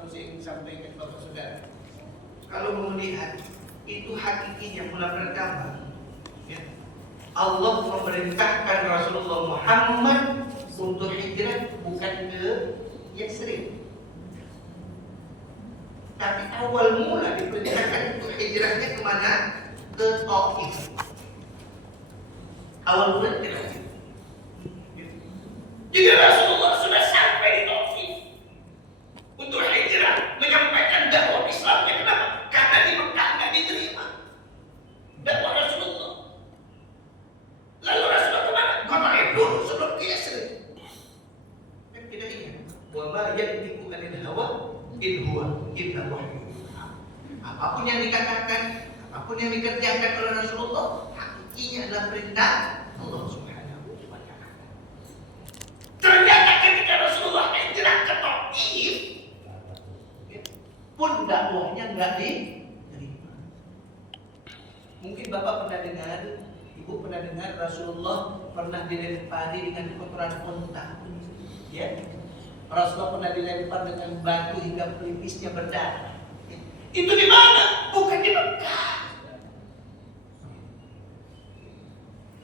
kalau saya ingin sampaikan Bapak Saudara, kalau melihat itu hakikinya mula pertama, ya, Allah memerintahkan Rasulullah Muhammad untuk hijrah bukan ke Yathrib, tapi awal mula diperintahkan untuk hijrahnya kemana? Ke Taif. Awal mula ke Taif. Jadi Rasulullah sudah sampai di Taif untuk hijrah, menyampaikan dakwah Islamnya. Kenapa? Karena di Mekah nggak diterima dakwah Rasulullah. Lalu Rasulullah kemana? Ke Taif dulu sebelum ke Yathrib. Kan kita ingat, wa ma yantiqu anil hawa in huwa illa wahyu. Apapun yang dikatakan, apapun yang dikerjakan oleh Rasulullah, hakikinya adalah perintah Allah Subhanahu wa Ta'ala. Ternyata ketika Rasulullah hijrah ke Taif, pun dakwahnya nggak diterima. Mungkin Bapak pernah dengar, Ibu pernah dengar Rasulullah pernah dilempari dengan kotoran unta. Ya, Rasulullah pernah dilempar dengan batu hingga pelipisnya berdarah. Itu di mana? Bukan di Mekah.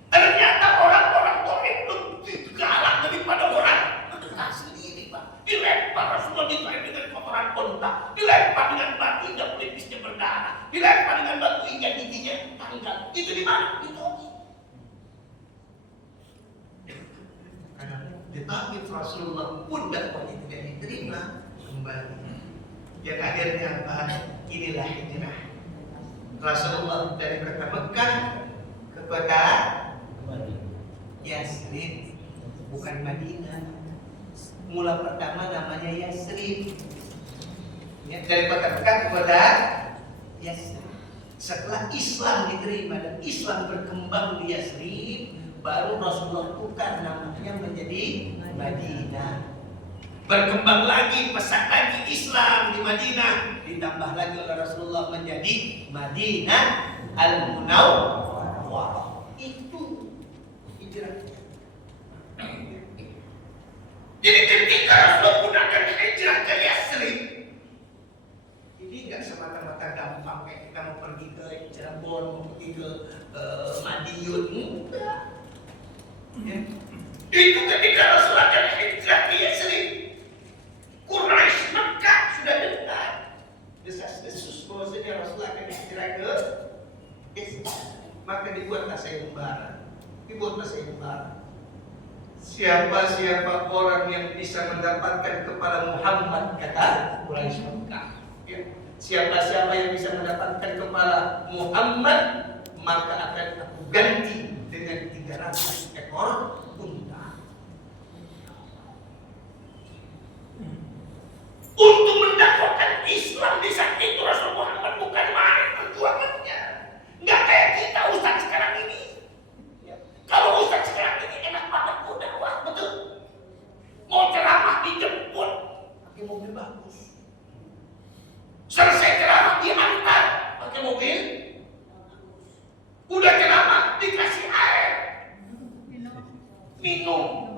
Ternyata orang-orang Taif lebih galak daripada orang Mekah sendiri, Pak. Dilempar Rasulullah dengan kotoran unta, dilempar dengan batu hingga pelipisnya berdarah, dilempar dengan batu hingga giginya tanggal. Itu di mana? Di Taif. Tetapi Rasulullah pun dakwahnya tidak diterima kembali. Yang akhirnya apa? Inilah hijrah Rasulullah dari kota Mekah kepada Yathrib, bukan Madinah. Mula pertama namanya Yathrib. Ya, dari kota Mekah kepada Yathrib. Setelah Islam diterima dan Islam berkembang di Yathrib, baru Rasulullah tukar namanya menjadi Madinah. Berkembang lagi, pesat lagi Islam di Madinah, ditambah lagi oleh Rasulullah menjadi Madinah Al-Munawwarah. Itu hijrahnya. Jadi ketika Rasulullah gunakan hijrah ke Yathrib, ini nggak semata-mata gampang kayak kita mau pergi ke Cirebon, mau pergi ke Madiun, enggak. Ya. Itu ketika Rasulullah akan hijrah ke Yathrib, Quraisy Mekah sudah dengar desas-desus bahwasanya Rasulullah akan hijrah ke Islam. Maka dibuatlah sayembara. Siapa orang yang bisa mendapatkan kepala Muhammad, kata Quraisy Mekah. Ya. Siapa yang bisa mendapatkan kepala Muhammad, maka akan aku ganti dengan 300 ekor unta. Untuk mendakwakan Islam di saat itu Rasul Muhammad bukan main perjuangannya. Nggak kayak kita ustaz sekarang ini. Ya. Kalau ustaz sekarang ini enak banget mau dakwah, betul. Mau ceramah dijemput pakai mobil bagus. Selesai ceramah diantar pakai mobil. Udah ceramah dikasih air, minum,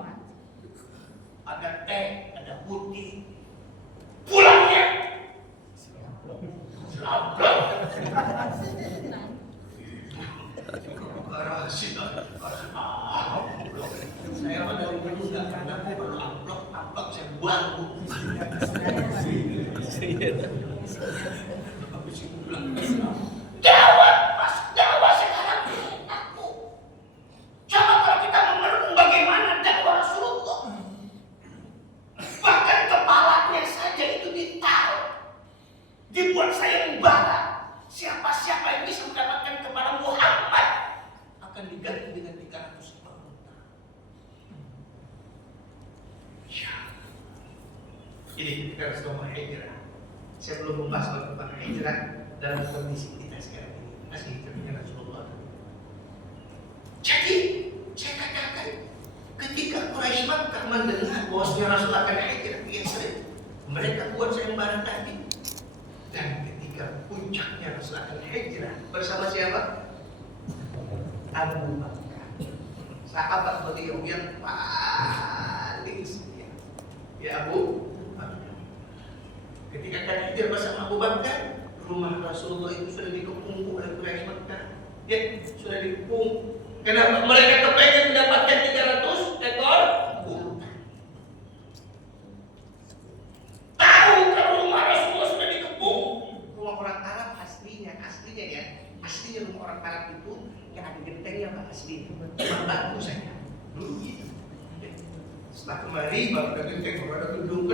ada teh, ada putih. Pulangnya selablok. Saya mah dari dulu nggak pernah perlu amplop saya buang. Habis itu pulang. Gawat mas, gawat sekarang aku. Coba kalau kita merenung bagaimana dakwah Rasulullah. Bahkan kepalanya saja itu ditaruh, dibuat sayembara. Siapa-siapa yang bisa mendapatkan kepala Muhammad akan diganti dengan 300 ekor unta. Ya. Ini ketika Rasulullah hijrah. Saya belum membahas tentang hijrah dalam kondisi kita sekarang ini. Masih hijrahnya Rasulullah. Jadi, saya katakan, ketika Quraisy Makkah mendengar bahwa Rasul akan hijrah ke Yathrib, mereka buat sayembara tadi. Dan ketika puncaknya Rasul akan hijrah bersama siapa? Abu Bakar, sahabat beliau yang paling setia. Ya Abu Bakar. Ketika Khadijah bersama Abu Bakar, rumah Rasulullah itu sudah dikepung oleh Quraisy Makkah. Ya, sudah dikepung. Kenapa? Mereka kepengen mendapatkan 300 ekor unta. Tahu kalau rumah Rasulullah sudah dikepung. Rumah orang Arab aslinya ya. Aslinya rumah orang Arab itu yang ada gentengnya Pak, asli. Cuma batu saja. Dulu gitu. Setelah kemari baru ada genteng, baru ada gedung.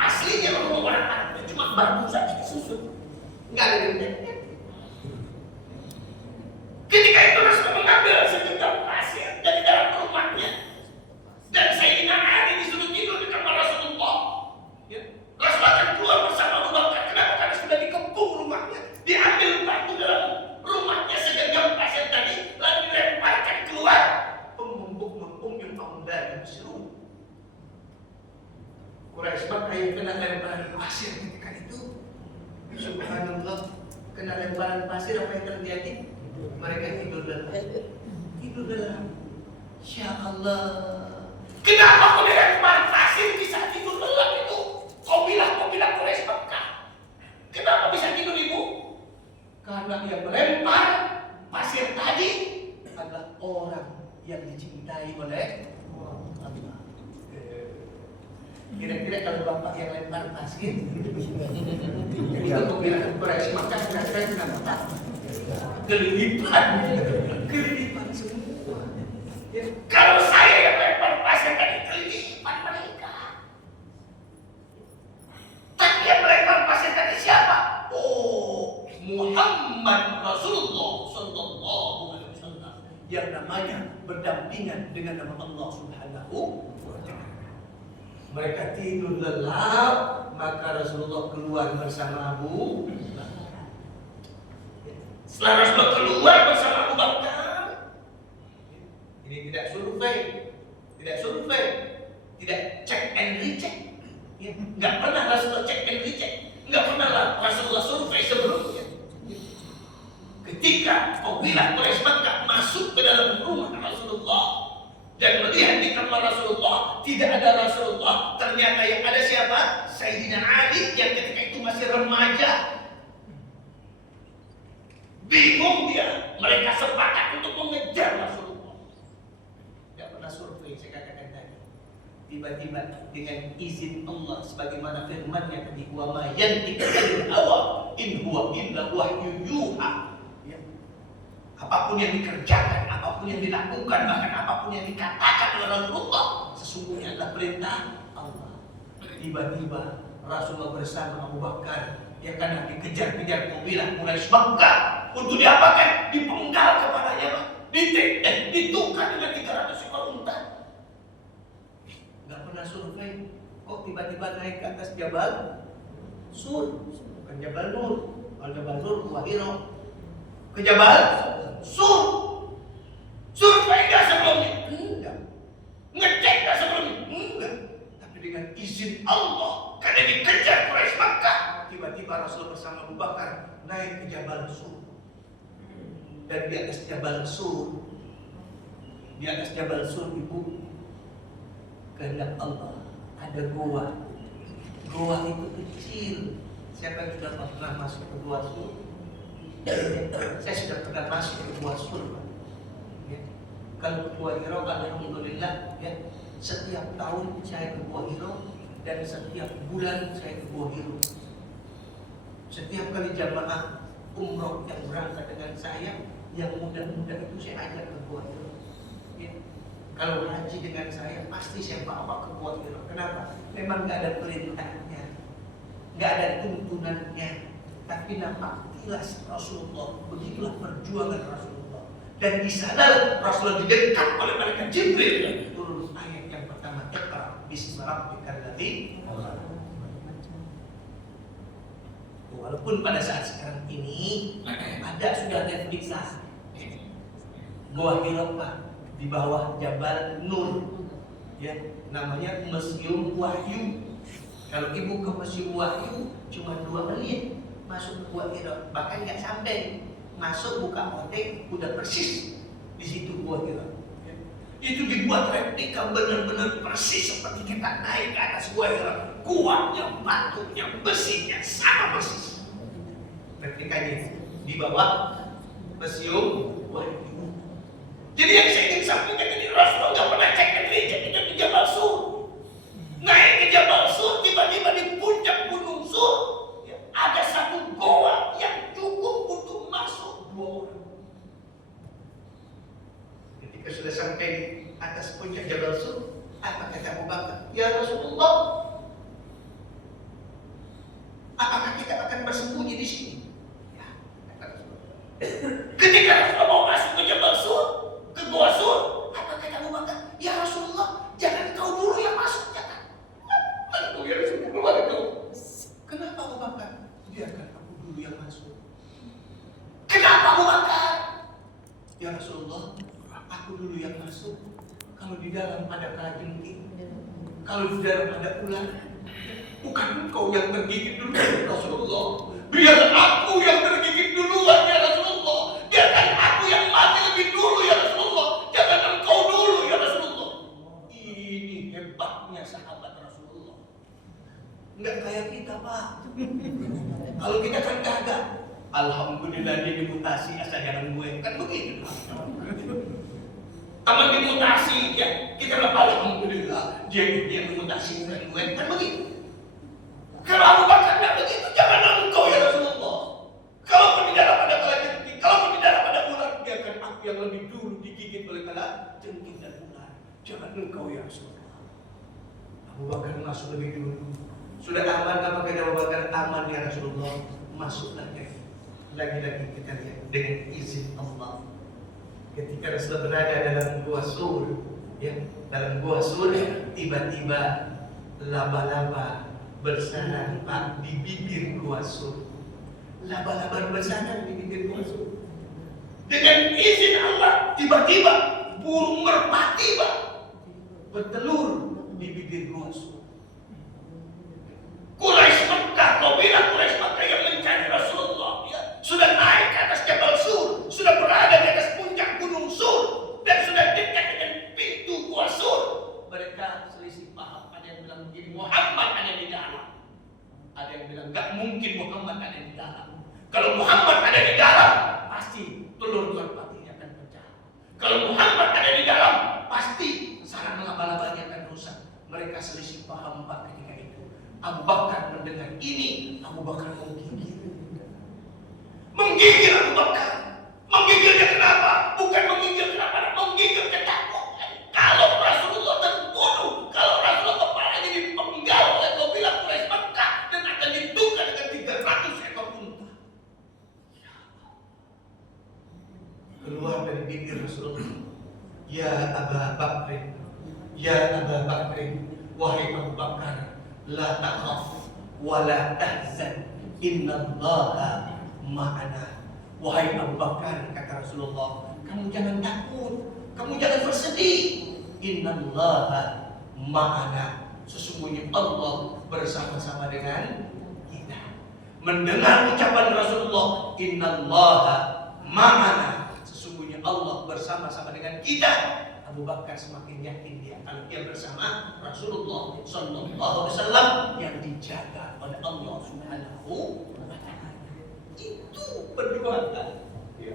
Aslinya rumah orang Arab itu cuma batu saja disusun. Enggak ada gentengnya. Ketika itu Rasulullah mengambil segenggam pasir dari dalam rumahnya, dan Sayyidina Ali disuruh tidur di kamar Rasulullah. Ya. Rasulullah akan keluar bersama Abu Bakar. Kenapa? Karena sudah dikepung rumahnya. Diambil batu dalam rumahnya segenggam pasir tadi, lalu dilemparkan keluar. Pembungkuk yang dari seru. Quraisy Makkah yang kena lemparan pasir ketika itu. Subhanallah, kena lemparan pasir apa yang terjadi? Mereka tidur dalam. Ya Allah. Kenapa kau dilempar pasir bisa tidur dalam itu? Kau bilang Quraisy Makkah. Kenapa bisa tidur ibu? Karena yang melempar pasir tadi adalah orang yang dicintai oleh Allah. Kira-kira kalau bapak yang lempar pasir, itu kau bilang Quraisy Makkah kira-kira kenapa? Kelilipan semua. Ya. Kalau saya yang lempar pasir tadi, kelilipan mereka. Tapi yang melempar pasir tadi siapa? Oh, Muhammad Rasulullah Sallallahu Alaihi Wasallam, yang namanya berdampingan dengan nama Allah Subhanahu wa Ta'ala. Mereka tidur lelap, maka Rasulullah keluar bersama Abu Bakar. Setelah Rasulullah keluar bersama Abu Bakar, ini tidak survei, tidak check and recheck. Ya, nggak pernah Rasulullah check and recheck, nggak pernah Rasulullah survei sebelumnya. Ketika kabilah Quraisy Makkah masuk ke dalam rumah Rasulullah dan melihat di kamar Rasulullah tidak ada Rasulullah, ternyata yang ada siapa? Sayyidina Ali yang ketika itu masih remaja. Bingung dia, mereka sepakat untuk mengejar Rasulullah. Tidak pernah survei, saya katakan tadi. Tiba-tiba dengan izin Allah, sebagaimana firman-Nya tadi, wa ma yantiqu anil hawa in huwa illa wahyu yuha. Ya. Apapun yang dikerjakan, apapun yang dilakukan, bahkan apapun yang dikatakan oleh Rasulullah, sesungguhnya adalah perintah Allah. Tiba-tiba Rasulullah bersama Abu Bakar yang karena dikejar-kejar kabilah Quraisy Makkah untuk diapakan? Dipenggal kepalanya, Pak. Ditukar dengan 300 ekor unta. Nggak pernah survei. Kok tiba-tiba naik ke atas Jabal Sur? Bukan Jabal Nur. Kalau Jabal Nur, Wahiro. Ke Jabal Sur. Survei nggak sebelumnya? Enggak. Ngecek nggak sebelumnya? Enggak. Tapi dengan izin Allah, karena dikejar Quraisy Makkah, tiba-tiba Rasul bersama Abu Bakar naik ke Jabal Sur. Dan di atas Jabal Sur, ibu, kehendak Allah ada goa. Goa itu kecil. Siapa yang sudah pernah masuk ke Gua Sur? Saya sudah pernah masuk ke Gua Sur, Pak. Ya. Kalau ke Gua Hiro, alhamdulillah, ya, setiap tahun saya ke Gua Hiro dan setiap bulan saya ke Gua Hiro. Setiap kali jamaah umroh yang berangkat dengan saya, yang muda-muda itu saya ajak ke Gua Hiro. Ya. Kalau haji dengan saya, pasti saya bawa ke Gua Hiro. Kenapa? Memang nggak ada perintahnya, nggak ada tuntunannya, tapi nampak jelas Rasulullah. Begitulah perjuangan Rasulullah. Dan di sana Rasulullah didekat oleh malaikat Jibril. Turun ayat yang pertama, Iqra bismi rabbikal ladzi khalaq. Walaupun pada saat sekarang ini ada sudah Netflix lah, Gua Hiro, Pak, di bawah Jabal Nur, ya, namanya Museum Wahyu. Kalau ibu ke Museum Wahyu cuma 2 menit masuk ke Gua Hiro, bahkan nggak sampai masuk buka hotel udah persis di situ Gua Hiro. Itu dibuat replika benar-benar persis seperti kita naik ke atas Gua Hiro. kuatnya, batunya, besinya sama persis. Ketikanya di bawah museum wahyu. Jadi yang saya ingin sampaikan ini, Rasulullah nggak pernah cek ke gereja, kita ke Jabal Sur. Naik ke Jabal Sur, tiba-tiba di puncak Gunung Sur, ya, ada satu goa yang cukup untuk masuk 2 orang. Ketika sudah sampai di atas puncak Jabal Sur, apa kata Abu Bakar? Ya Rasulullah, apakah kita akan bersembunyi di sini? Ya, kata Rasulullah. Ketika Rasulullah mau masuk ke Jabal Sur, ke Goa Sur, apa kata Abu Bakar? Ya Rasulullah, jangan kau dulu yang masuk, jangan. Tentu ya Rasulullah itu. Kenapa Abu Bakar? Biarkan aku dulu yang masuk. Kenapa Abu Bakar? Ya Rasulullah, aku dulu yang masuk. Kalau di dalam ada kalajengking, kalau di dalam ada ular, bukan engkau yang tergigit dulu, Rasulullah. Biarkan aku yang tergigit duluan, ya Rasulullah. Biarkan aku yang mati lebih dulu, ya Rasulullah. Jangan engkau dulu, ya Rasulullah. Ini hebatnya sahabat Rasulullah. Enggak kayak kita, Pak. Kalau kita kan gagah. Alhamdulillah dia dimutasi, asal jangan gue. Kan begitu. Teman dimutasi, ya kita bilang alhamdulillah dia dimutasi, bukan gue. Kan begitu. Kalau Abu Bakar tidak begitu, jangan engkau ya Rasulullah. Kalau di dalam ada kalajengking, kalau di dalam ada ular, biarkan aku yang lebih dulu digigit oleh kalajengking dan ular. Jangan engkau ya Rasulullah. Abu Bakar masuk lebih dulu. Sudah aman, apa kata Abu Bakar? Aman ya Rasulullah. Masuklah ya. Lagi-lagi kita lihat dengan izin Allah. Ketika Rasulullah berada dalam gua Sur, ya, dalam gua Sur, tiba-tiba laba-laba bersarang di bibir gua Sur. Laba-laba bersarang di bibir gua Sur. Dengan izin Allah, tiba-tiba burung merpati bertelur di bibir gua Sur. Quraisy Makkah, kabilah Quraisy Makkah yang mencari Rasulullah, ya, sudah naik ke atas Jabal Sur, sudah berada di atas puncak Gunung Sur, dan sudah dekat dengan pintu gua Sur. Mereka selisih paham. Ada yang bilang begini, Muhammad ada di dalam. Ada yang bilang enggak mungkin Muhammad ada di dalam. Kalau Muhammad ada di dalam, pasti telur merpatinya akan pecah. Kalau Muhammad ada di dalam, pasti sarang laba-labanya akan rusak. Mereka selisih paham Pak ketika itu. Abu Bakar mendengar ini, Abu Bakar menggigil. Menggigil Abu Bakar. Menggigilnya kenapa? Bukan menggigil kenapa? Menggigil ketakutan. Kalau Rasulullah terbunuh, kalau Rasulullah kepalanya dipenggal oleh kabilah Quraisy Makkah dan akan ditukar dengan 300 ekor unta. Keluar dari bibir Rasulullah, Ya Abu Bakr, Ya Abu Bakr, wahai Abu Bakar, la takhaf wa la tahzan, innallaha ma'ana. Wahai Abu Bakar, kata Rasulullah, kamu jangan takut, kamu jangan bersedih. Innallaha ma'ana. Sesungguhnya Allah bersama-sama dengan kita. Mendengar ucapan Rasulullah, innallaha ma'ana, sesungguhnya Allah bersama-sama dengan kita, Abu Bakar semakin yakin dia kalau dia bersama Rasulullah Sallallahu Alaihi Wasallam yang dijaga oleh Allah Subhanahu wa Ta'ala. Itu perjuangan. Ya.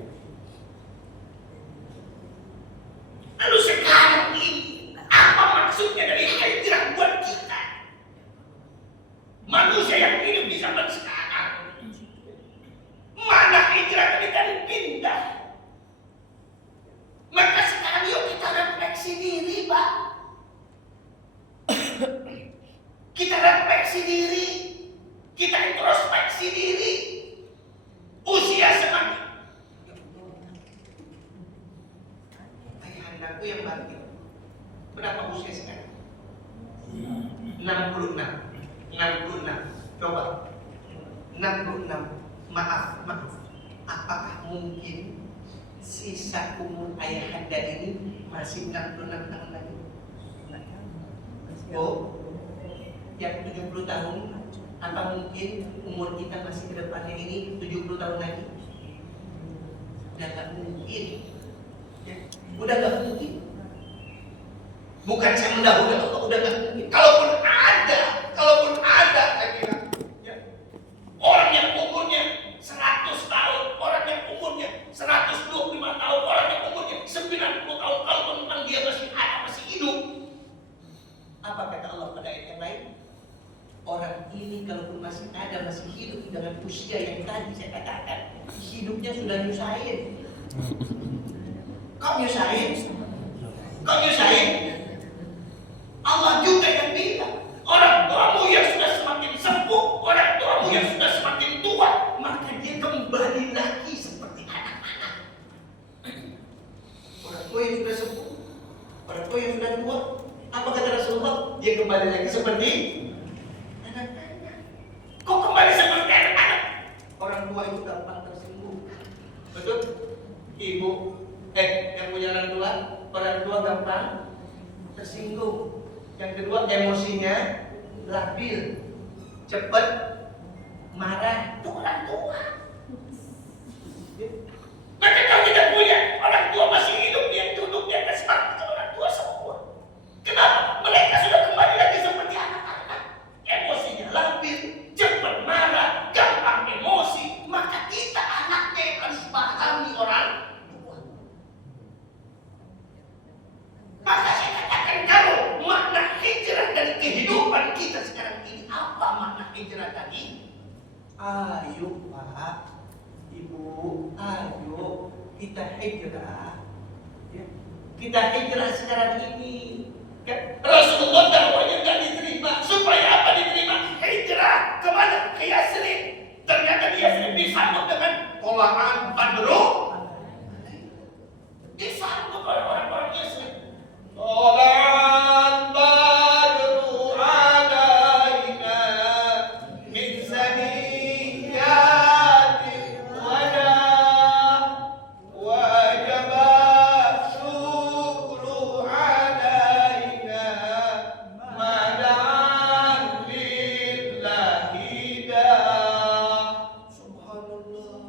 Lalu sekarang ini apa maksudnya dari hijrah buat kita? Manusia yang hidup di zaman sekarang, mana hijrah kita pindah? Maka sekarang yuk kita refleksi diri, Pak. Kita refleksi diri, kita introspeksi diri. Usia semakin, ayah anakku yang mati, berapa usia sekarang? 66. Coba 66. Maaf. Apakah mungkin sisa umur ayah anda ini masih 66 tahun lagi? Oh, yang 70 tahun, apa mungkin umur kita masih ke depannya ini 70 tahun lagi? Udah gak mungkin. Udah gak mungkin. Bukan saya mendahului, udah gak mungkin. Kalaupun ada orang ini kalaupun masih ada, masih hidup dengan usia yang tadi saya katakan, hidupnya sudah nyusahin. Kok nyusahin? Kok nyusahin? Allah juga yang bilang, orang tuamu yang sudah semakin sepuh, orang tuamu yang sudah semakin tua, maka dia kembali lagi seperti anak-anak. Orang tua yang sudah sepuh, orang tua yang sudah tua, apa kata Rasulullah? Dia kembali lagi seperti anak-anak. Kok kembali seperti anak-anak? Orang tua itu gampang tersinggung. Betul? Ibu, yang punya orang tua gampang tersinggung. Yang kedua, emosinya labil, cepat marah. Itu orang tua. Maka kalau kita punya orang tua masih hidup, dia duduk di atas bangku, orang tua semua. Kenapa? Mereka sudah kembali lagi seperti anak-anak. Emosinya labil, cepat marah, gampang emosi. Maka kita anaknya yang harus pahami orang tua. Maka saya katakan, kalau makna hijrah dari kehidupan kita sekarang ini, apa makna hijrah tadi? Ayo Pak, Ibu, ayo kita hijrah. Ya. Kita hijrah sekarang ini. Rasulullah dakwahnya nggak diterima. Supaya apa diterima? Hijrah kemana? Ke Yasrib. Ternyata di Yasrib disambut dengan kolaan Badru. Disambut oleh orang-orang Yasrib. Kolaan Badru alaina min saniyati wada wajaba syukru alaina madan lillahi da. Subhanallah.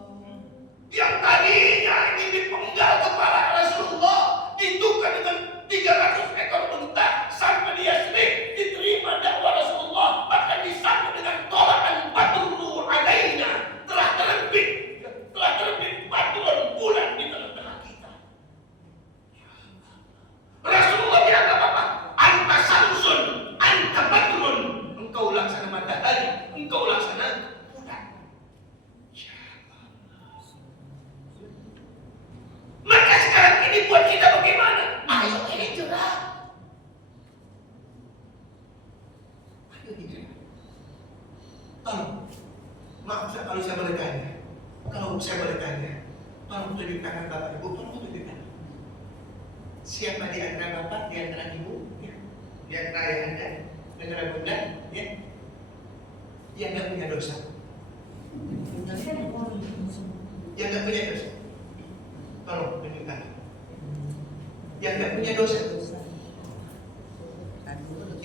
Yang tadinya ingin dipenggal kepala Rasulullah ditukar dengan 300 ekor unta sampai di Yasrib, diterima dakwah Rasulullah, bahkan disambut dengan tolakan badru alaina. Telah terbit badrun, bulan di tengah-tengah kita. Rasulullah dianggap apa? Anta samsun, anta badrun. Engkau laksana matahari, engkau laksana bulan. Maka sekarang ini buat kita bagaimana? Ayo hijrah. Ayo hijrah. Tolong, maaf kalau saya boleh tanya. Kalau saya boleh tanya, tolong tunjuk tangan Bapak Ibu, tolong tunjuk tangan. Siapa di antara Bapak, di antara Ibu, ya? Di antara ayah Anda, di antara Bunda, ya? Yang nggak punya dosa. Yang nggak punya dosa. Tolong tunjuk tangan. Yang nggak punya dosa.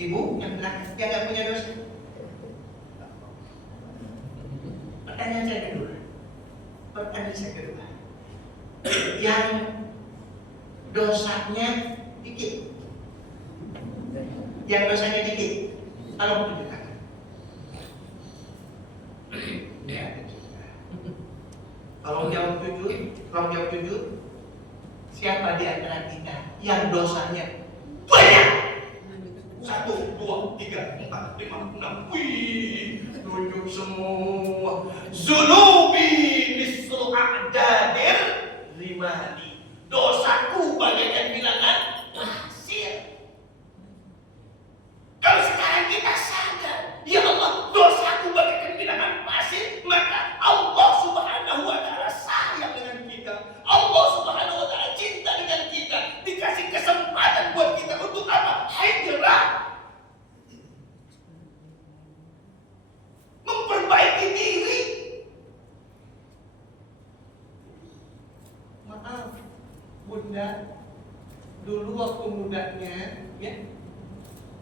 Ibu yang belakang, yang nggak punya dosa. Pertanyaan saya kedua. Yang dosanya dikit. Yang dosanya dikit. Tolong tunjuk tangan. Ya. Tolong jawab jujur. Siapa di antara kita yang dosanya banyak? 1, 2, 3, 4, 5, 6. Wih, tunjuk semua. Zunubi mislu a'dadir rimali. Dosaku bagaikan bilangan pasir. Kalau sekarang kita sadar, ya Allah, dosaku bagaikan bilangan pasir, maka Allah Subhanahu wa ta'ala sayang dengan kita. Allah Subhanahu wa ta'ala cinta dengan kita. Dikasih kesempatan buat kita untuk apa? Hijrah. Memperbaiki diri. Maaf, Bunda, dulu waktu mudanya, ya,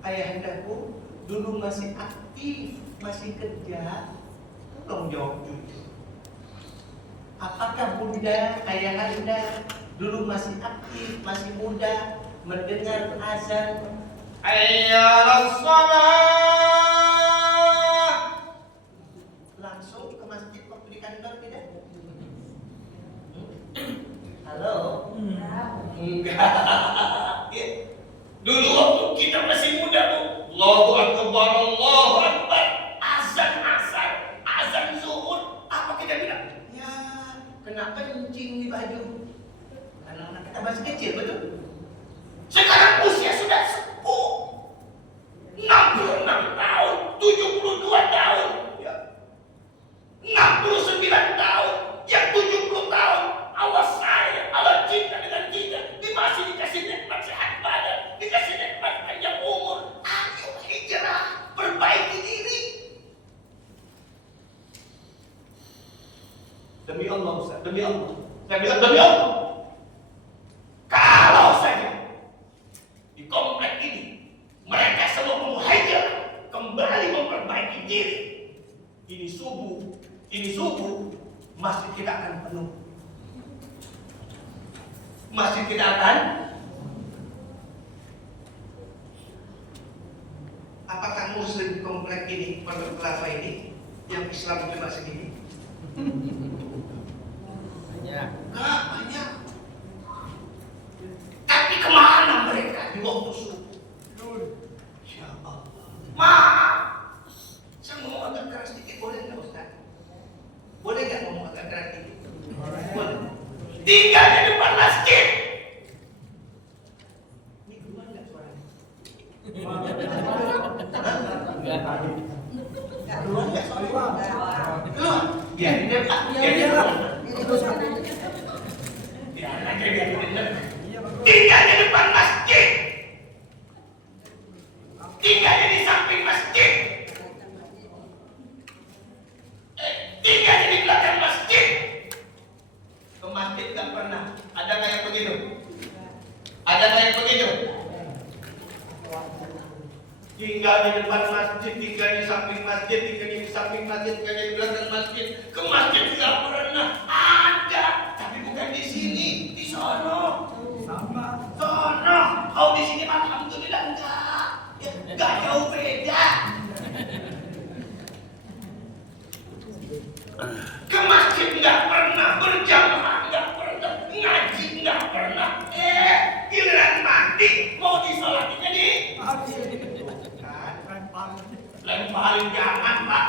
ayahandaku dulu masih aktif, masih kerja. Tolong jawab jujur. Apakah Bunda, ayah Anda dulu masih aktif, masih muda, mendengar azan hayya 'alas shalah, langsung ke masjid waktu di kantor tidak? Halo? Enggak. Ya. Dulu waktu kita masih muda, Bu, Allahu Akbar, Allahu Akbar, kecil, betul? Sekarang usia sudah sepuh. 66 tahun, 72 tahun, ya. 69 tahun, yang 70 tahun. Allah sayang, Allah cinta dengan kita. Dia masih dikasih nikmat sehat badan, dikasih nikmat panjang umur. Ayo hijrah, perbaiki diri. Demi Allah, Ustaz, demi Allah. Saya bilang demi Allah. Kalau saja di komplek ini mereka semua muhajir kembali memperbaiki diri, ini subuh masjid kita akan penuh. Masjid kita akan. Apakah muslim komplek ini, Pondok Kelapa ini, yang Islam cuma segini? Enggak banyak. Tapi kemana mereka di waktu subuh? Ya Allah. Maaf, saya ngomong agak keras sedikit, boleh nggak Ustaz? Boleh nggak ngomong agak keras sedikit? Boleh. Tinggal di depan masjid. Ini keluar nggak suaranya? Keluar nggak suaranya? Keluar. Biar di depan. Biar di depan. Tinggal di depan masjid. Tinggal di samping masjid. Tinggal di belakang masjid. Ke masjid tak pernah. Ada nggak yang begitu? Ada nggak yang begitu? Tinggal di depan masjid, tinggal di samping masjid, tinggal di samping masjid, tinggal di belakang masjid. Ke masjid tidak pernah. Ada, tapi bukan di sini, di sono. Sama. Sono. Kau di sini alhamdulillah enggak. Ya, enggak jauh beda. Ke masjid enggak pernah, berjamaah enggak pernah, ngaji enggak pernah. Giliran mati mau disolatinnya di lemparin jangan Pak.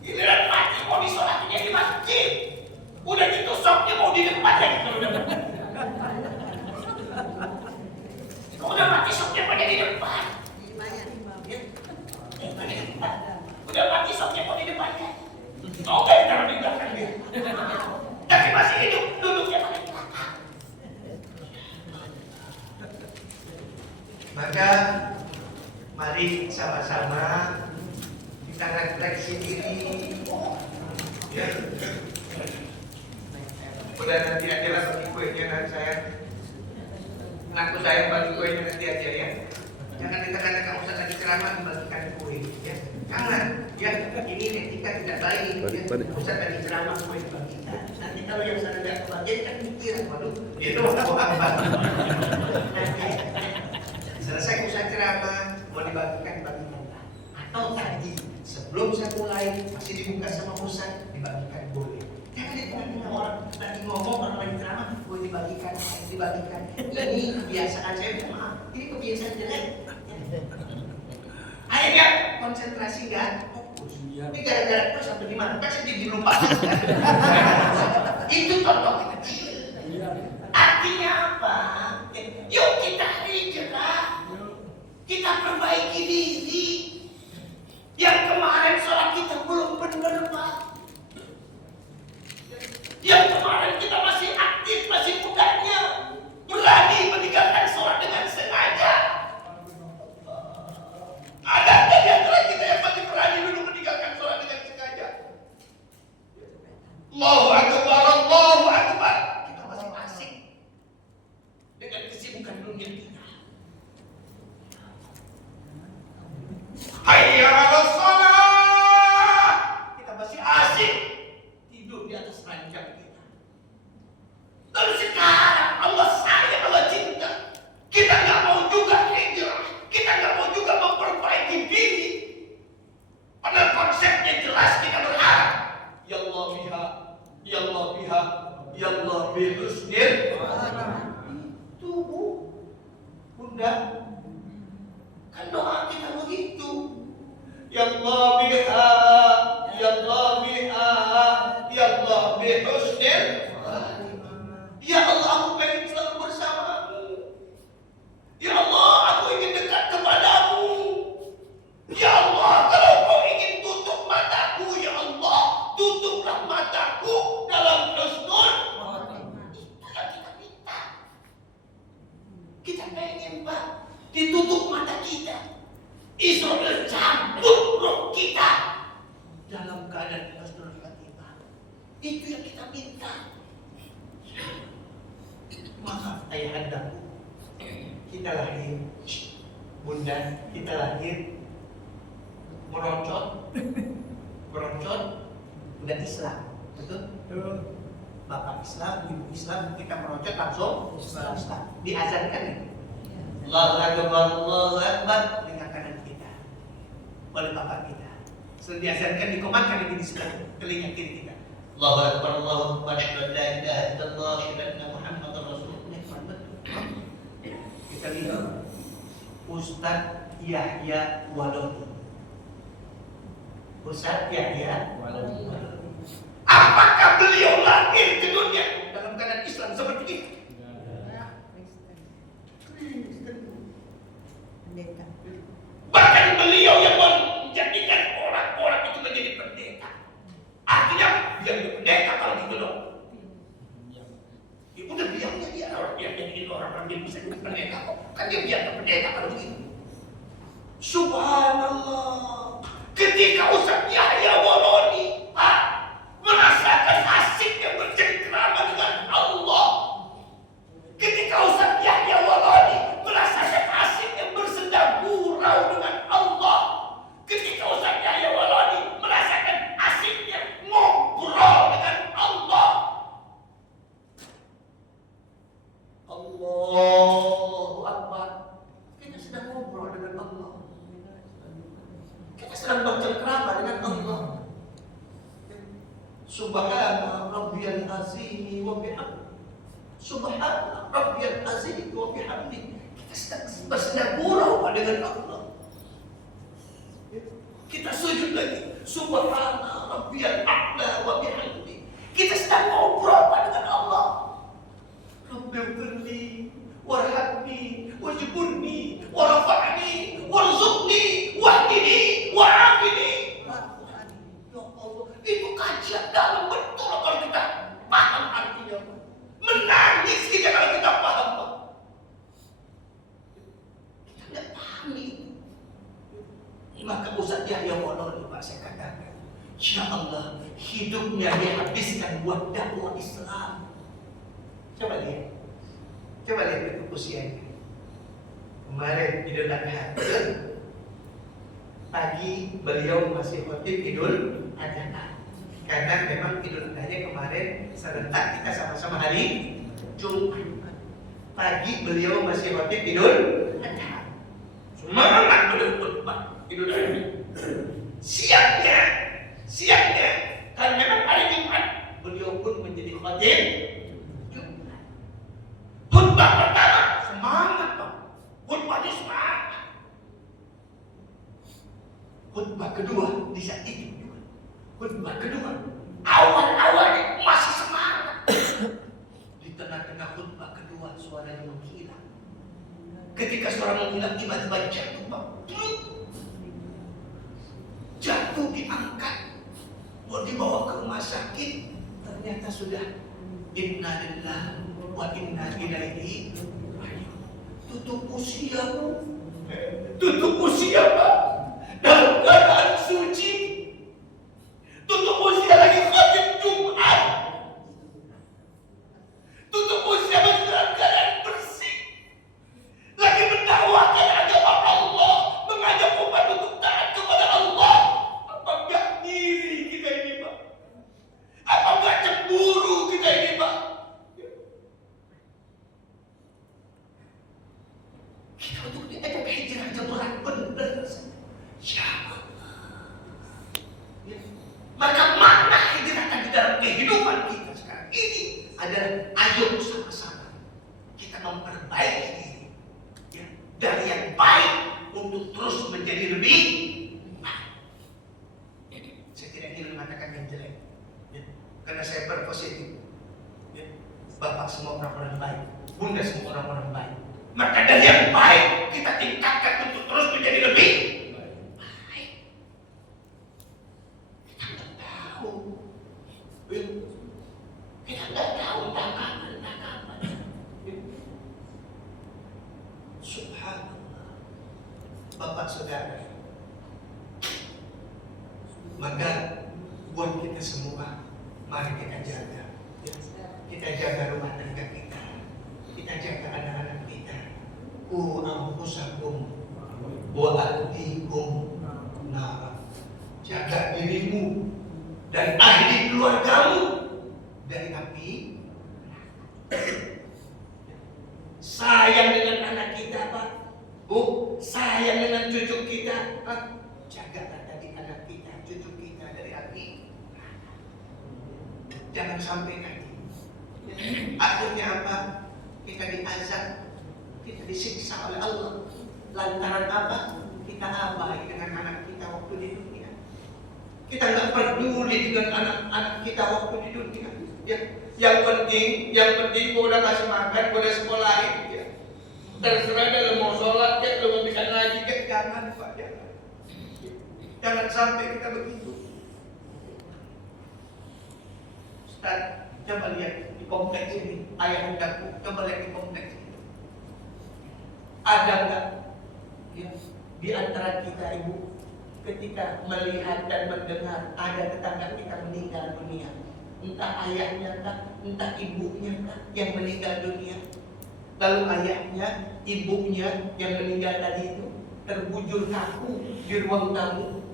Giliran mati mau disolatinya di masjid. Udah gitu sopnya mau di depan lagi. Kalau udah mati sopnya pada di depan. Udah mati sopnya mau di depan kan. Oke, taruh di belakang dia. Tapi masih hidup, duduknya pada di belakang. Maka mari sama-sama kita refleksi diri, ya. Udah nanti aja lah bagi kuenya, nanti saya ngaku saya bagi kuenya nanti aja ya. Jangan ditekan-tekan kamu Ustaz lagi ceramah membagikan kue, ya. Jangan, ya. Ini etika tidak baik. Ya. Ustaz lagi ceramah kue dibagikan. Nanti kalau yang sana tidak kebagian kan mikir, waduh, dia doang apa? Selesai usai ceramah mau dibagikan atau tadi sebelum saya mulai masih dibuka sama Ustaz dibagikan boleh. Jangan di tengah-tengah orang lagi ngomong orang lagi ceramah boleh dibagikan. Ini kebiasaan saya, maaf, ini kebiasaan jelek. Akhirnya konsentrasi nggak fokus. Ini gara-gara itu sampai di mana? Kan saya jadi lupa. Itu contoh kecil. Artinya apa? Yuk kita hijrah. Kita perbaiki diri. Yang kemarin sholat kita belum benar, Pak. Yang kemarin kita masih aktif, masih mudanya. Berani meninggalkan sholat dengan sengaja. Ada nggak di antara kita yang masih berani dulu meninggalkan sholat dengan sengaja? Allahu Akbar, Allahu Akbar. Kita masih asik dengan kesibukan dunia kita. Hayya 'alas shalah. Kita masih asik tidur di atas ranjang kita. Lalu sekarang Allah sayang, Allah cinta. Kita nggak mau juga hijrah. Kita nggak mau juga memperbaiki diri. Padahal konsepnya jelas, kita berharap ya Allah biha, ya Allah biha, ya Allah bihusnil. Tubuh Bunda, kan doa kita begitu. Ya Allah biha, ya Allah biha, tutup mata kita. Israel cabut roh kita dalam keadaan husnul khatimah. Itu yang kita minta. Maaf ayahandaku, kita lahir, bunda, kita lahir meroncot, udah Islam, betul? Bapak Islam, ibu Islam, kita meroncot langsung Islam. Diazankan ini. Allahu Akbar, Allahu Akbar dengan kanan kita, oleh bapak kita. Setelah diazankan, dikomatkan di sebelah telinga kiri kita. Allahu Akbar, Allahu Akbar, asyhadu an la ilaha illallah, asyhadu anna Muhammadar Rasulullah. Kita lihat Ustaz Yahya Walodi. Ustaz Yahya Walodi. Apakah beliau lahir ke dunia dalam keadaan Islam seperti ini? Bahkan beliau yang menjadikan orang-orang itu menjadi pendeta. Artinya dia pendeta kalau gitu loh. Ya udah biarnya dia orang yang jadi orang dia bisa jadi pendeta kok. Kan dia biar pendeta kalau begitu. Subhanallah. Ketika Ustaz Yahya Walodi merasakan asiknya bercengkrama dengan Allah. Ketika Ustaz Yahya Walodi merasakan asiknya bersenda gurau dengan Allah. Ketika Ustaz Yahya Walodi merasakan asiknya ngobrol dengan Allah. Allahu Akbar. Kita sedang ngobrol dengan Allah. Kita sedang bercengkrama dengan Allah. Subhana rabbiyal azim wa bihamdi. Subhana rabbiyal azim wa bihamdi. Kita sedang bersenagurau dengan Allah. Kita sujud lagi. Subhana rabbiyal a'la wa bihamdi. Kita sedang ngobrol dengan Allah. Rabbighfirli warhamni wajburni warfa'ni warzuqni wahdini wa'afini. Itu kajian dalam betul kalau kita paham artinya. Menangis kita kalau kita paham. Kita tidak paham itu. Maka Ustaz Yahya Walodi Pak saya katakan, ya Allah, hidupnya dihabiskan buat dakwah Islam. Coba lihat itu usianya. Kemarin Idul Adha, pagi beliau masih khotib Idul Adha. Karena memang Idul Adha-nya kemarin serentak kita sama-sama hari Jumat. Pagi beliau masih khotib Idul Adha. Semangat beliau khutbah Idul Adha. Siangnya karena memang hari Jumat beliau pun menjadi khotib Jumat. Khutbah pertama semangat Pak. Khutbahnya semangat. Khutbah kedua di saat itu juga. Khutbah kedua awal-awalnya masih semangat. Di tengah-tengah khutbah kedua suaranya menghilang. Ketika suara menghilang tiba-tiba jatuh Pak. Jatuh diangkat. Mau dibawa ke rumah sakit. Ternyata sudah inna lillahi wa inna ilaihi raji'un. Tutup usia Pak. Dalam keadaan suci. Tutup usia lagi khotib Jumat. Tutup usia masih dalam keadaan bersih. Lagi mendakwakan agama Allah, mengajak umat untuk taat kepada Allah. Apa enggak ngiri kita ini Pak? Apa enggak cemburu kita ini Pak? Kita untuk diajak hijrah aja berat-berat. Ya Allah. Ya. Maka makna hijrah di dalam kehidupan kita sekarang ini adalah ayo sama-sama kita memperbaiki diri ya, dari yang baik untuk terus menjadi lebih baik. Saya tidak ingin mengatakan yang jelek ya, karena saya berpositif ya. Bapak semua orang-orang baik, bunda semua orang-orang baik. Maka dari yang baik kita tingkatkan untuk terus menjadi lebih baik. Bapak Saudara. Maka buat kita semua, mari kita jaga. Kita jaga rumah tangga kita. Kita jaga anak-anak kita. Ku anfusakum wa ahlikum nar. Jaga dirimu dan ahli keluargamu dari api. Sayang dengan anak kita, Pak. Bu, sayang dengan cucu kita, Pak. Jagalah tadi anak kita, cucu kita dari api. Jangan sampai nanti. Akhirnya apa? Kita diazab, kita disiksa oleh Allah. Lantaran apa? Kita abai dengan anak kita waktu di dunia. Kita nggak peduli dengan anak-anak kita waktu di dunia. Ya, yang penting gua udah kasih makan, gua udah sekolahin. Ya. Terserah dalam mau sholat, ya, lu mau bisa ngaji, ya, jangan Pak, jangan. Jangan sampai kita begitu. Ustaz, coba lihat di kompleks ini, ayah hendaku, coba lihat di kompleks ini. Ada nggak ya, di antara kita ibu ketika melihat dan mendengar ada tetangga kita meninggal dunia, entah ayahnya kah, entah ibunya kah yang meninggal dunia, lalu ayahnya, ibunya yang meninggal tadi itu terbujur kaku di ruang tamu,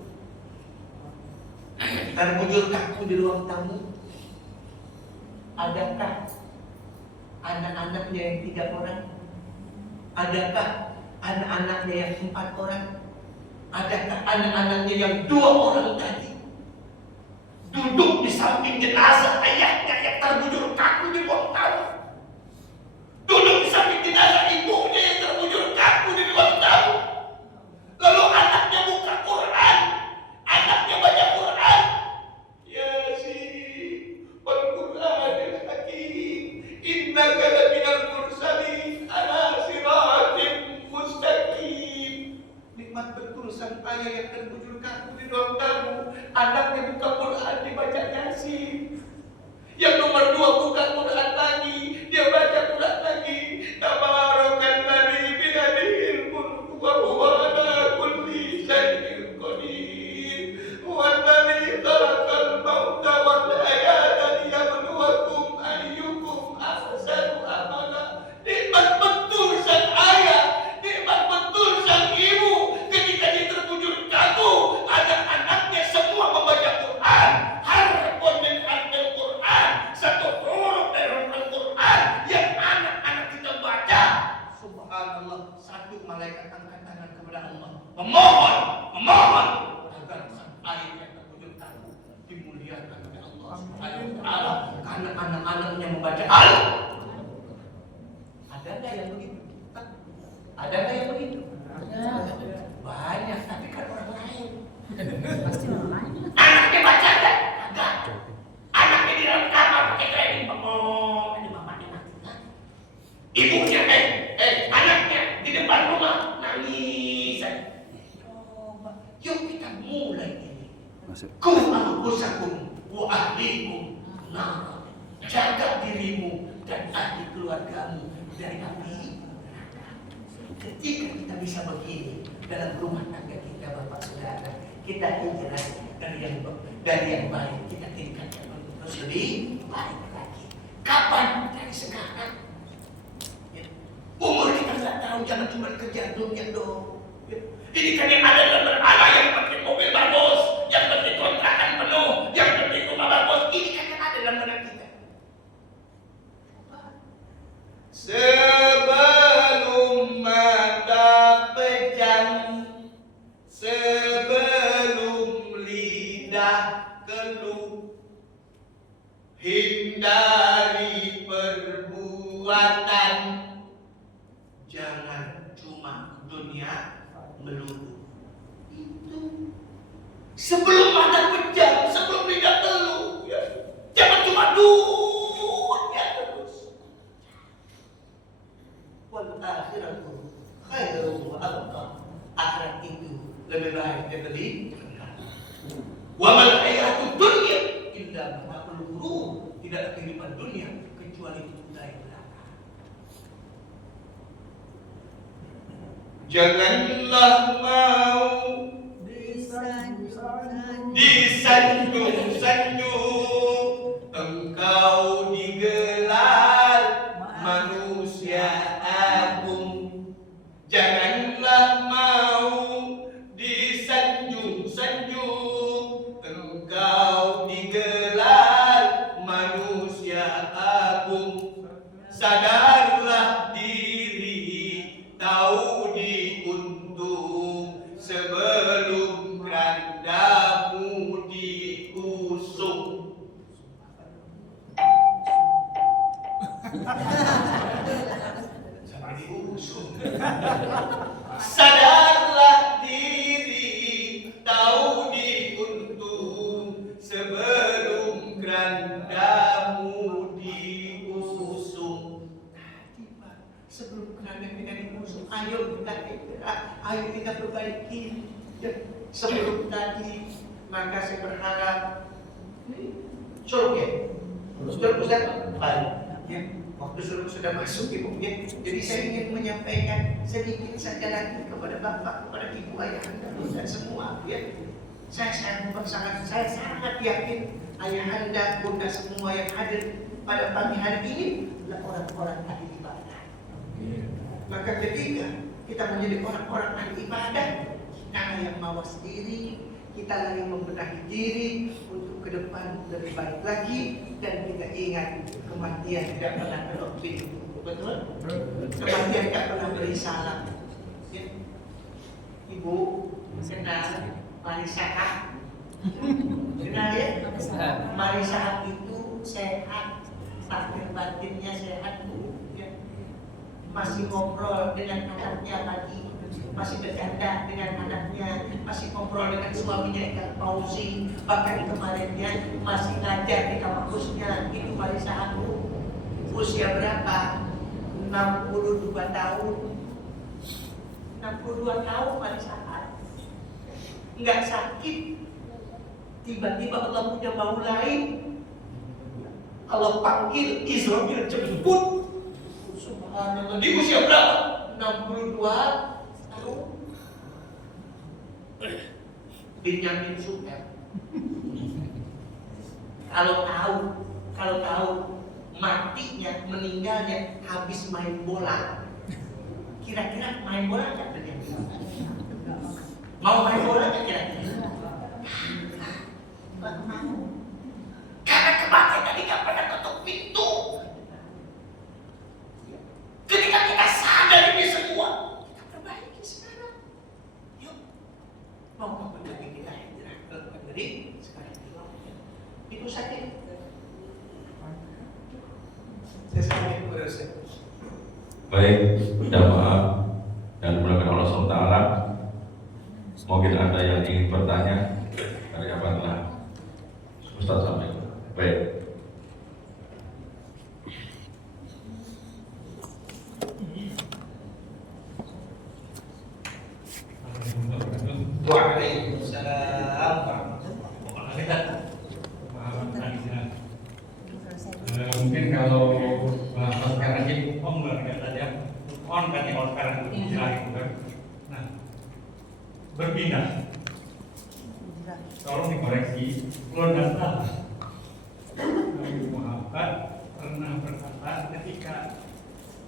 adakah anak-anaknya yang 3 orang? Adakah anak-anaknya yang 4 orang? Adakah anak-anaknya yang 2 orang tadi duduk di samping jenazah ayahnya yang terbujur kaku di ruang tamu? Duduk di samping jenazah ibunya yang terbujur kaku di ruang tamu. Lalu anaknya buka Quran, anaknya baca Quran. Yasin, wal Qur'anil Hakim, innaka laminal mursalin ala siratim mustaqim. Nikmat betul sang ayah yang terbujur kaku di ruang tamu, anaknya buka Quran, dibaca Yasin. Yang nomor 2 buka Quran lagi, dia baca Quran lagi. Tabarakalladzi biyadihil mulku wa huwa ala kulli syai'in qadir. Walladzi khalaqal mauta wal hayata liyabluwakum ayyukum ahsanu amala. Nikmat betul sang ayah, nikmat betul sang ibu ketika dia terbujur kaku, anak-anaknya semua membaca Quran. Harfun min harfil Quran, satu huruf dari huruf Al-Quran yang anak-anak kita baca. Subhanallah, satu malaikat angkat tangan kepada Allah, memohon agar sang ayah yang terbujur kaku dimuliakan oleh Allah Subhanahu wa taala karena anak-anaknya membaca Al-Quran. Ada nggak yang begitu? Ada nggak yang begitu? Banyak, tapi kan orang lain. Pasti orang lain. Anaknya baca enggak? Enggak. Anaknya di dalam kamar pakai training bengong, ini bapaknya mati kan? Ibunya anaknya di depan rumah nangis. Coba, yuk kita mulai ini. Ku anfusakum wa ahlikum nar. Jaga dirimu dan ahli keluargamu dari api neraka. Ketika kita bisa begini dalam rumah tangga kita, Bapak Saudara, kita hijrah dari yang baik, kita tingkatkan untuk terus lebih baik lagi. Kapan? Dari sekarang. Ya. Umur kita nggak tahu, jangan cuma kerja dunia dong. Ya. Ini kan yang ada dalam berhala, yang penting mobil bagus, yang penting kontrakan penuh, yang penting rumah bagus. Ini kan yang ada dalam benak kita. Sebelum mata pejam, sebelum lidah keluh, hindari perbuatan, jangan cuma dunia melulu. Itu sebelum mata pejam, sebelum lidah keluh, ya. Jangan cuma dunia terus. Wal akhiratu khairu wa abqa. Akhirat itu lebih baik daripada wa mal hayatud dunya illa mata'ul ghurur. Tidak kehidupan dunia kecuali tipu daya belaka. Janganlah mau disanjung-sanjung, engkau digelar manusia agung. Janganlah mau disanjung-sanjung, engkau digelar manusia agung. Sadarlah diri, tahu diuntung, sebelum kerandamu diusung. Sampai diusung. Sadarlah diri, tahu diuntung, sebelum kerandamu diusung. Tadi Pak, sebelum keranda kita diusung, ayo kita bergerak, ayo kita perbaiki. Ya, sebelum tadi, maka saya berharap suruh ya, suruh Ustaz balik. Ya, waktu sudah masuk Ibu ya. Jadi saya ingin menyampaikan sedikit saja lagi kepada Bapak, kepada Ibu, Ayah Anda dan semua ya. Saya sangat yakin Ayah Anda, Bunda semua yang hadir pada pagi hari ini adalah orang-orang ahli ibadah. Maka ketika kita menjadi orang-orang ahli ibadah, kita yang mawas diri, kita yang membenahi diri untuk ke depan lebih baik lagi, dan kita ingat kematian tidak pernah terlewat. Betul? Kematian tidak pernah beri salam. Ya. Ibu kenal Marisa Haq? Kenal ya? Marisa Haq itu sehat, lahir batinnya sehat Bu. Ya. Masih ngobrol dengan anaknya pagi, masih bercanda dengan anaknya, masih ngobrol dengan suaminya Ikan Fauzi, bahkan kemarinnya masih ngajar di kampusnya. Itu Marisa Haq. Usia berapa? 62 tahun. 62 tahun Marisa Haq. Enggak sakit. Tiba-tiba Allah punya mau lain. Allah panggil, Israel jemput. Subhanallah. Di usia berapa? 62 tahun. Benyamin Sueb. Kalau tahu matinya, meninggalnya habis main bola. Kira-kira main bola nggak Benyamin? Mau main bola nggak kira-kira? Nggak mau. Karena kematian tadi nggak pernah ketuk pintu. Ketika kita sadar ini semua, kita perbaiki sekarang. Yuk, mau perbaiki kita hijrah ke negeri sekarang. Itu saja. Baik, jamaah dan mudah-mudahan Allah SWT. Mungkin ada yang ingin bertanya dari apa telah Ustaz sampaikan. Baik. Waalaikumsalam warahmatullahi wabarakatuh. Mungkin kalau bahasa sekarang ini tadi ya, on kan kalau sekarang istilah itu kan. Nah, berpindah. Tolong dikoreksi, kalau tidak salah. Nabi Muhammad pernah berkata ketika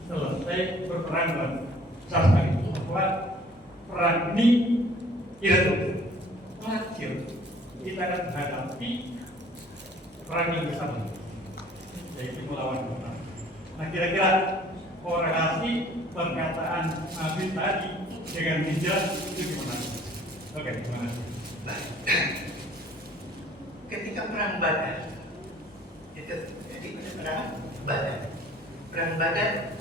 selesai berperang dengan Sastra itu bahwa perang ini tidak terakhir, kita akan menghadapi perang yang bersama, yaitu melawan perang. Nah, kira-kira korelasi perkataan Nabi tadi dengan hijrah itu gimana? Oke, terima kasih. Nah, ketika perang Badar, itu jadi perang Badar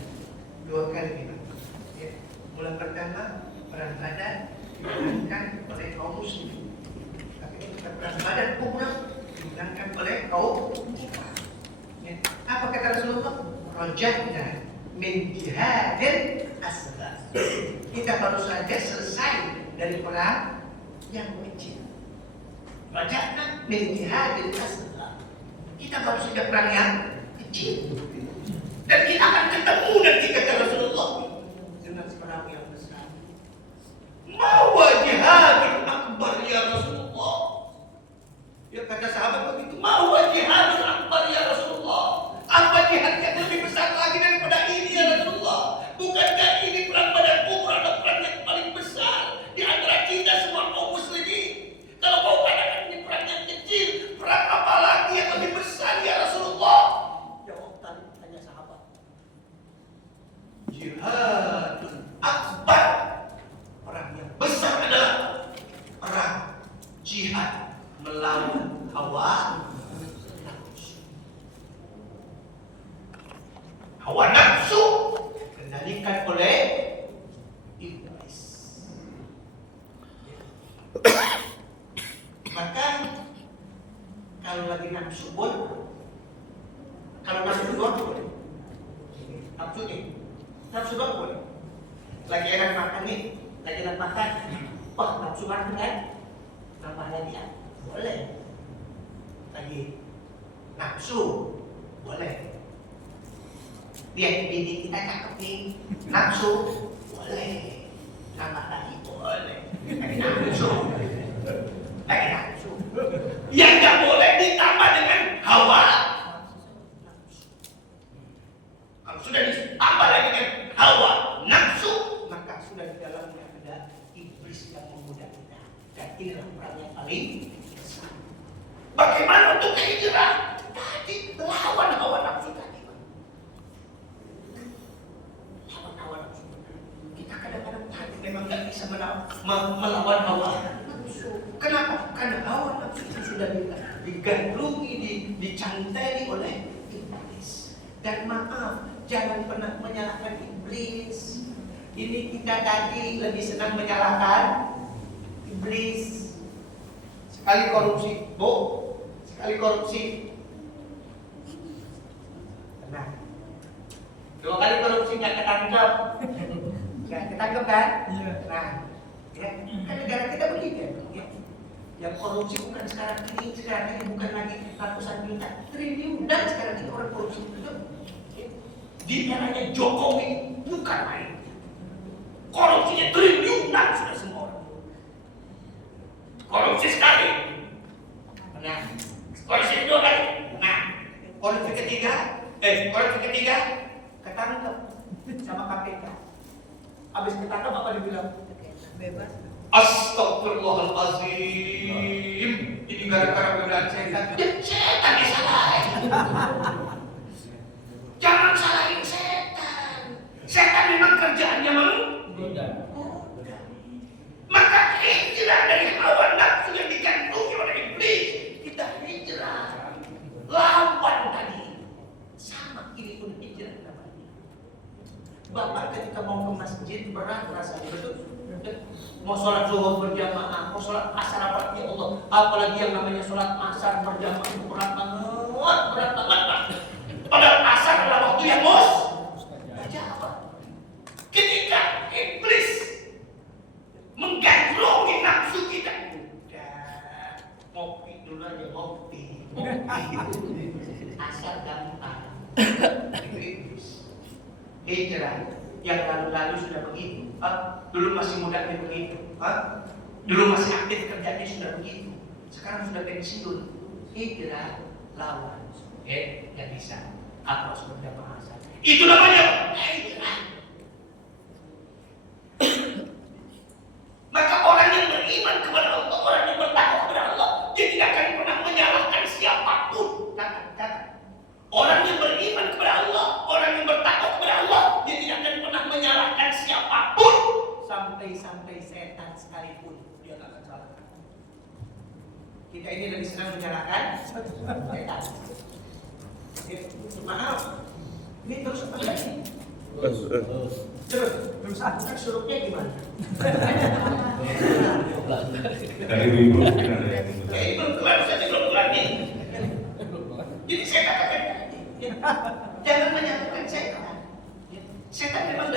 2 kali ya. Mulai pertama perang Badar dimenangkan oleh kaum muslim, tapi ketika perang Badar kubra dimenangkan oleh kaum kufar. Ya. Apa kata Rasulullah? Rojakna min jihadin asghar. Kita baru saja selesai dari perang yang kecil. Rojakna min jihadin asghar. Kita baru saja perang yang kecil. Dan kita akan ketemu nanti kata Rasulullah dengan perang yang besar. nafsu boleh. Kalau nafsu doang boleh. Nafsu nih, nafsu doang boleh. Lagi enak makan nih, lagi enak makan. Wah, nafsu makan kan? Tambah lagi ya, boleh. Lagi nafsu boleh. Lihat bini kita cakep nih, nafsu boleh. Tambah lagi boleh. Lagi nafsu. Lagi nafsu. Yang nggak boleh ditambah dengan hawa. Kalau sudah ditambah lagi dengan hawa nafsu, maka sudah di dalamnya ada iblis yang menggoda kita. Dan inilah perang yang paling besar. Bagaimana untuk hijrah? Tadi lawan hawa nafsu tadi. Lawan hawa nafsu. Kita kadang-kadang tadi memang nggak bisa melawan hawa nafsu. Kenapa? Karena hawa nafsu itu sudah digandrungi, dicanteli oleh iblis. Dan maaf, jangan pernah menyalahkan iblis. Ini kita tadi lebih senang menyalahkan iblis. Sekali korupsi, Bu. Sekali korupsi. Tenang. 2 kali korupsi nggak ketangkep. Nggak ketangkep kan? Iya. Nah, ya, kan negara kita begitu ya. Yang korupsi bukan sekarang ini bukan lagi ratusan juta, triliunan sekarang ini orang korupsi itu. Di eranya Jokowi bukan main. Korupsinya triliunan sudah semua orang. Korupsi sekali. Nah, korupsi 2 kali. Nah, korupsi ketiga ketangkep sama KPK. Habis ketangkep apa dibilang? Bebas. Astagfirullahalazim. Ini gara-gara godaan setan. Ya, setan disalahin. Jangan salahin setan. Setan memang kerjaannya menggoda. Maka hijrah dari hawa nafsu yang digandrungi oleh iblis. Kita hijrah. Lawan tadi. Sama ini pun hijrah namanya. Bapak ketika mau ke masjid berat rasanya, betul? Mau sholat zuhur berjamaah, mau sholat asar apa ya Allah, apalagi yang namanya sholat asar berjamaah itu berat banget. Padahal asar adalah waktu yang mustajab. Ketika iblis menggandrungi nafsu kita, udah ngopi dulu aja, ngopi. Asar gampang. Iblis hijrah yang lalu-lalu sudah begitu. Dulu masih mudanya begitu. Dulu masih aktif kerjanya sudah begitu. Sekarang sudah pensiun. Hijrah lawan. Nggak bisa. Aku harus berjamaah asar. Itu namanya hijrah. Maka orang yang beriman kepada Allah, orang yang bertakwa kepada Allah, dia tidak akan pernah menyalahkan siapapun. Kata. Orang yang beriman kepada Allah, orang yang bertakwa kepada Allah, dia tidak akan pernah menyalahkan siapapun. Sampai setan sekalipun dia tidak akan salahkan. Kita ini lebih senang menyalahkan setan. Maaf, ini terus apa lagi? Terus aku kan surupnya gimana? Dari minggu. Ya ini belum kelar, saya belum kelar nih. Jadi saya katakan jangan menyalahkan setan. Setan memang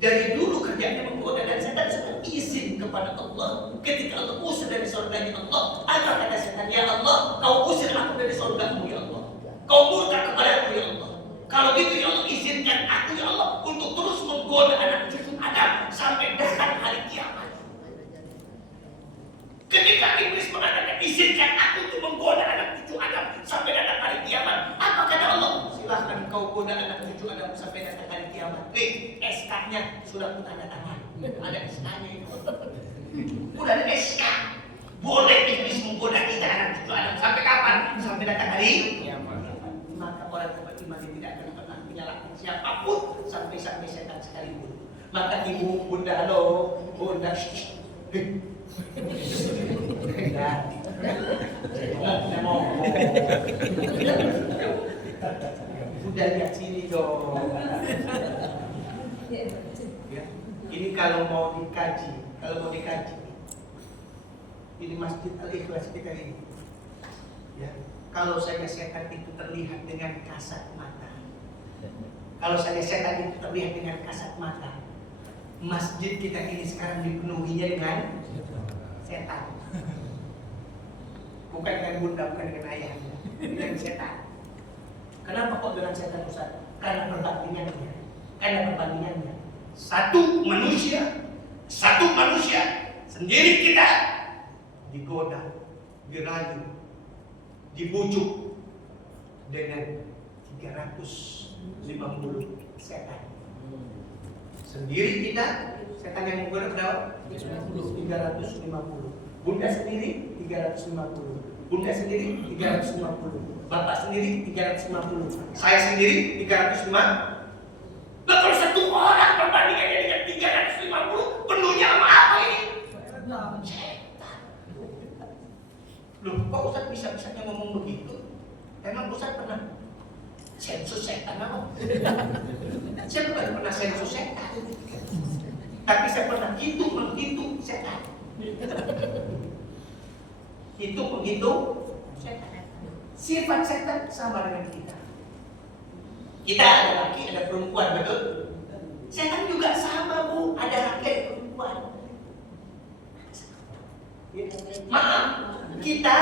dari dulu kerjanya menggoda, dan setan sudah izin kepada Allah. Ketika Allah usir dari surganya Allah, apa kata setan? Ya Allah, kau usir aku dari surgamu ya Allah. Kau murka kepada aku ya Allah. Kalau gitu ya Allah, izinkan aku ya Allah untuk terus menggoda anak cucu Adam sampai datang hari kiamat. Ketika iblis mengatakan izinkan aku untuk menggoda anak cucu Adam sampai datang hari kiamat, apa kata Allah? Silahkan kau goda anak cucu Adam sampai datang hari kiamat. SK-nya sudah aku tanda tangan. Ada SK-nya itu. Udah ada SK. Boleh iblis menggoda kita anak cucu Adam sampai kapan? Sampai datang hari kiamat. Maka orang yang beriman tidak akan pernah menyalahkan siapapun sampai setan sekalipun. Maka ibu, bunda, halo, bunda. Udah lihat sini dong. Ya. Ini kalau mau dikaji, ini Masjid Al-Ikhlas kita ini. Ya. kalau saja setan itu terlihat dengan kasat mata, kalau saja setan itu terlihat dengan kasat mata, masjid kita ini sekarang dipenuhinya dengan setan. Bukan dengan bunda, bukan dengan ayah, dengan setan. Kenapa kok dengan setan, Ustaz? Karena perbandingannya. Satu manusia sendiri kita digoda, dirayu, dibujuk dengan 350 setan. Sendiri kita, setan yang menggoda berapa? 350. Bunda sendiri 350. Bunda sendiri 350. Bapak sendiri 350. Saya sendiri 350. Lah kalau satu orang perbandingannya dengan 350, penuhnya sama apa ini? Setan. Loh, kok Ustaz bisa-bisanya ngomong begitu? Emang Ustaz pernah sensus setan apa? Saya bukan pernah sensus setan, tapi saya pernah menghitung setan. Menghitung setan. Sifat setan sama dengan kita. Kita ada laki, ada perempuan, betul? Setan juga sama, Bu. Ada laki, ada perempuan. Maaf, kita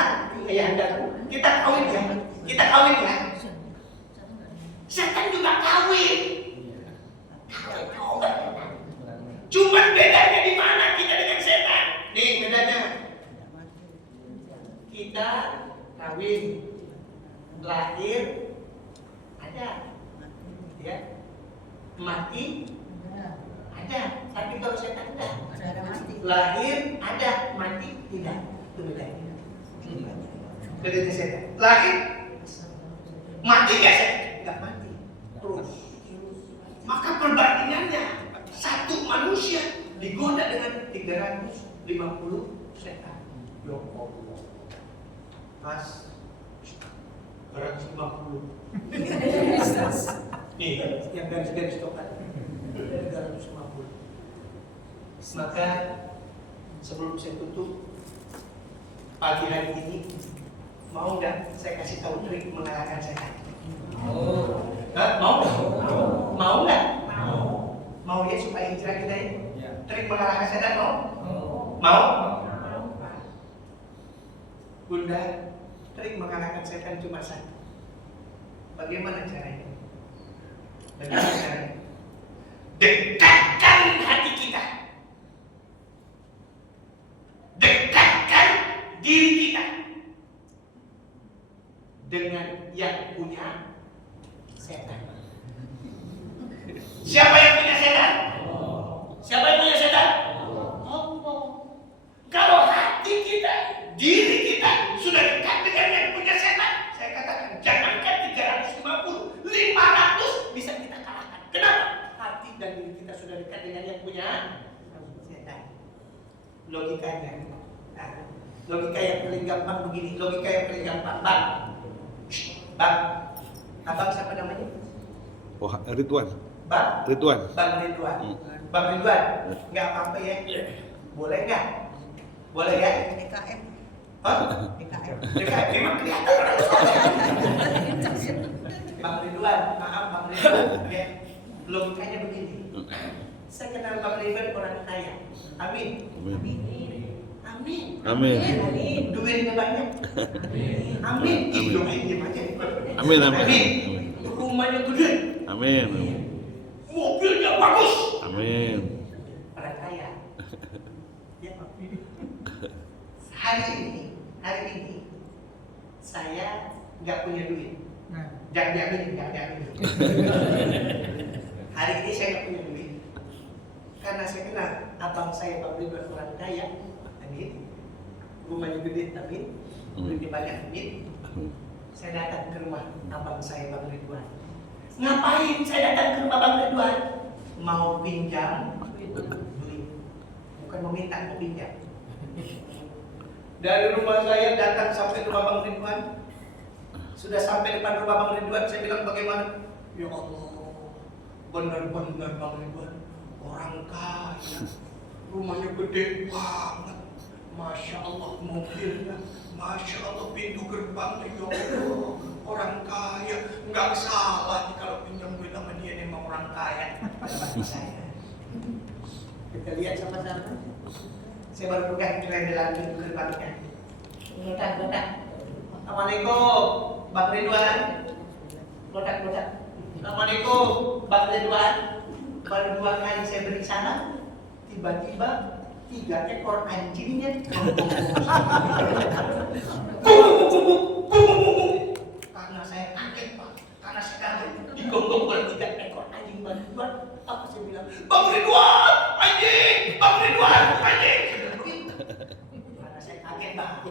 kawin ya. Setan juga kawin. Cuman bedanya di mana kita dengan setan? Nih bedanya. Kita kawin, lahir, ada, ya, mati, ada. Tapi kalau setan enggak. Lahir, ada, mati, tidak. Itu bedanya. Bedanya setan. Lahir, mati nggak setan? Nggak mati. Terus. Maka perbandingannya satu manusia digoda dengan 350 setan. Ya Allah. Mas, 150. Nih, yang garis-garis tokat 350. Maka sebelum saya tutup pagi hari ini, mau nggak saya kasih tahu trik mengalahkan setan? Mau? Mau nggak? Mau ya supaya hijrah kita ini? Trik mengalahkan setan mau? Mau? Bunda, trik mengalahkan setan cuma satu. Bagaimana caranya? Dekatkan hati kita. Dekatkan diri kita dengan yang punya setan. Siapa yang punya setan? Siapa yang punya setan? Allah. Kalau hati kita, diri kita sudah dekat dengan yang punya setan, saya katakan jangankan 350, 500 bisa kita kalahkan. Kenapa? Hati dan diri kita sudah dekat dengan yang punya setan. Logikanya, logika yang paling gampang begini, logika yang paling gampang. Bang, abang siapa namanya? Oh, Ridwan. Bang Ridwan. Bang Ridwan. Bang Ridwan, nggak apa-apa ya? Boleh nggak? Boleh ya? DKM. Hah? DKM. DKM memang kelihatan orang tua. Bang Ridwan, maaf Bang Ridwan. Ya, logikanya begini. Saya kenal Bang Ridwan orang kaya. Amin. Amin. Amin. Duitnya banyak. Amin. Doain aja. Amin. Amin. Rumahnya gede. Amin. Mobilnya bagus. Amin. Orang kaya. Ya, Pak. Hari ini saya nggak punya duit. Jangan diaminin. Hari ini saya nggak punya duit karena saya kenal abang saya Bang Ridwan orang kaya. Amin. Rumahnya gede, amin. Duitnya banyak, amin. Saya datang ke rumah abang saya Bang Ridwan. Ngapain saya datang ke rumah Bang Ridwan? Mau pinjam duit. Bukan mau minta, mau pinjam. Dari rumah saya datang sampai rumah Bang Ridwan. Sudah sampai depan rumah Bang Ridwan, saya bilang bagaimana? Ya Allah, benar-benar Bang Ridwan orang kaya. Rumahnya gede banget. Masya Allah mobilnya, Masya Allah pintu gerbangnya, ya Allah, orang kaya. Nggak salah nih kalau pinjam duit sama dia, memang orang kaya. Pada saya. Kita lihat sama-sama. Saya baru pegang rendelan pintu gerbangnya. Godak. Assalamualaikum, Bang Ridwan. Godak. Assalamualaikum, Bang Ridwan. Baru 2 kali saya beri salam, tiba-tiba 3 ekor anjingnya karena saya kaget Pak, karena saya kaget digonggong oleh 3 ekor anjing Bang Ridwan. Apa saya bilang, Bang Ridwan, anjing, Bang Ridwan, anjing. Karena saya kaget Bang.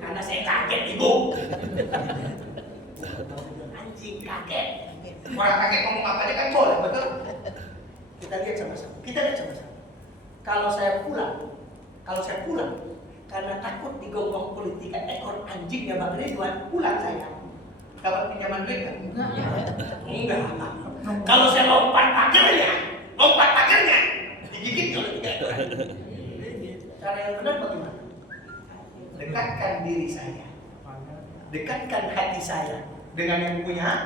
Karena saya kaget Ibu. Anjing kaget. Orang kaget ngomong apa aja kan boleh, betul? Kita lihat sama-sama. Kalau saya pulang, karena takut digonggong oleh 3 ekor anjingnya Bang Ridwan, pulang saya. Dapat pinjaman duit kan? Enggak. Kalau saya lompat pagarnya, digigit oleh 3 ekor anjing. Cara yang benar bagaimana? Dekatkan diri saya, dekatkan hati saya dengan yang punya